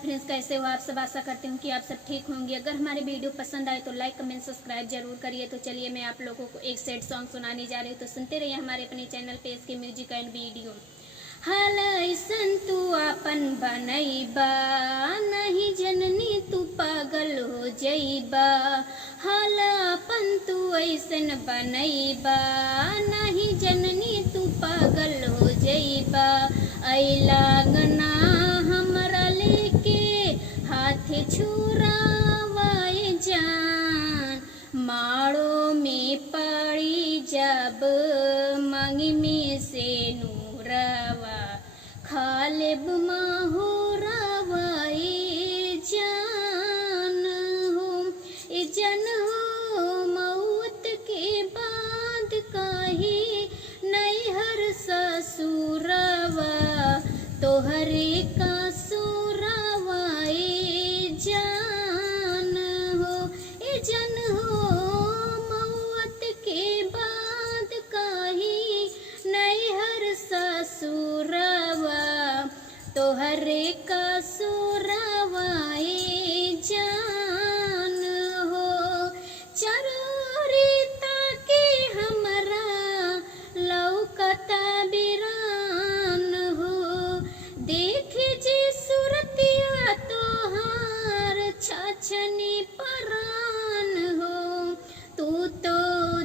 Friends, कैसे हो आप सब। आशा करती हूँ कि आप सब ठीक होंगे। अगर हमारे वीडियो पसंद आए तो लाइक कमेंट सब्सक्राइब जरूर करिए। तो चलिए मैं आप लोगों को एक सेट सॉन्ग सुनाने जा रही हूँ, तो सुनते रहिए हमारे अपने चैनल पे इसके म्यूजिक एंड वीडियो। हाल ऐसन तू आपन बनैबा, नहीं जननी तू पागल हो जइबा। हाल अपन तू ऐसन बनैबा, नहीं जननी तू पागल हो जइबा। अइला गना हमरा लेके हाथ छुरावाए जान, माड़ो में पड़ी जब मंगी में से नूरवा, खालिब माहुरवाए जान हो। ए जन हो मौत के बाद काहे नैहर ससुरवा, तोहरे का सुरवाए जान हो। ए जन हो मौत के बाद काहे नैहर ससुरवा, तोहरे का सुरवाए जान हो। चरोरीता के हमरा लौकता बिरान हो, देखे जे सुरतिया तोहार छछनी परान हो। तू तो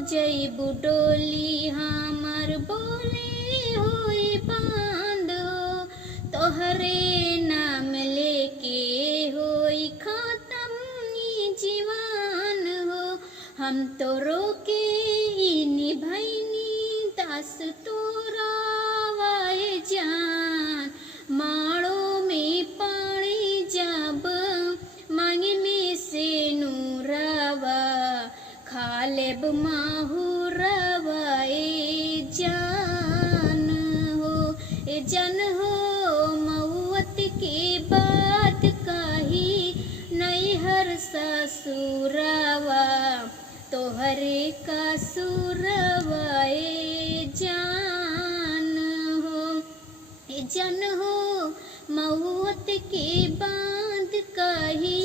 जइबू डोली हमर बोले होई बांधो, तोहरे नाम लेके होई खत्म ई जीवन हो। हम तो रोके ई निभैनी दास तोरा वाए जान, माड़ो में पानी जब मांगे में से नूरवा, खालिब माहुरवाए जान हो। ए जन हो मौत के बाद काहे नैहर ससुरवा, तोहरे का सुरवाए जान हो। ए जन हो मौत के बाद काहे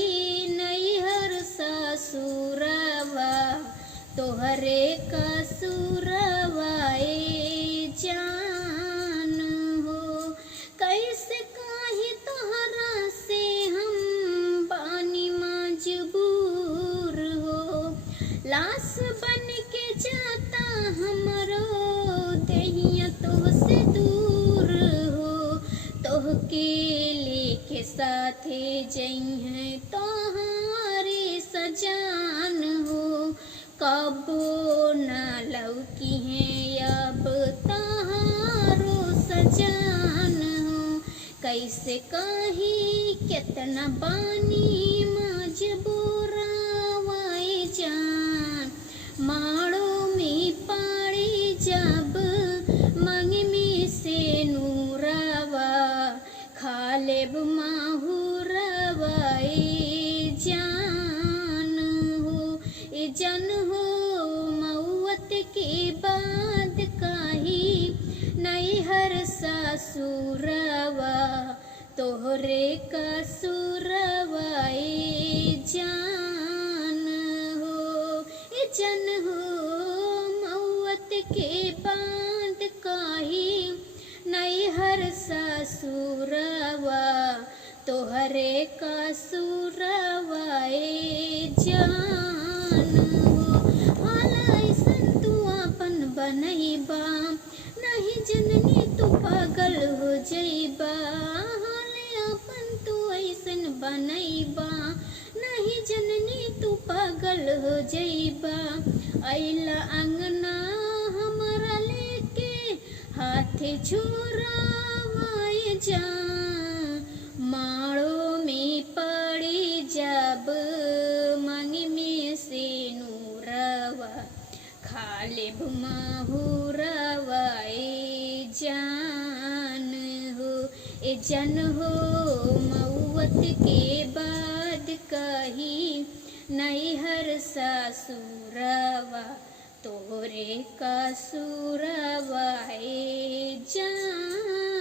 नैहर ससुरवा, तोहरे का सुरवाए जान हो। कैसे काहे तोहरा से हम बानी मजबूर हो, लाश बन के जाता हमरो देहिया तोहसे दूर हो। तोहके लेके साथे जइहे तोहारे सजान हो, कबो न लौकी है अब तहारो सजान हो। कैसे काहे कितना बानी मजबूरवाए जान, माड़ो में पाड़ी जब मंगी में से नूरवा, खालिब माहुरवाए जान हो। ए जन हो मौत के बाद काहे नैहर ससुरवा, तोहरे का सुरवाए जान हो। ए जन हो मौत के बाद काहे नैहर ससुरवा, तोहरे का सुरवाए जान हो। हाल ऐसन तू आपन बनैबा, नहीं जननी तू पागल हो जइबा। हाल अपन तू ऐसन बनैबा, नहीं जननी तू पागल हो जइबा। अइला अंगना हमरा लेके हाथ छुरावाए जान, माड़ो में पड़ी जब मंगी में से नूरवा, खालिब माहुरवाए जान हो। ए जन हो मौत के बाद काहे नैहर ससुरवा, तोहरे का सुरवाए जान।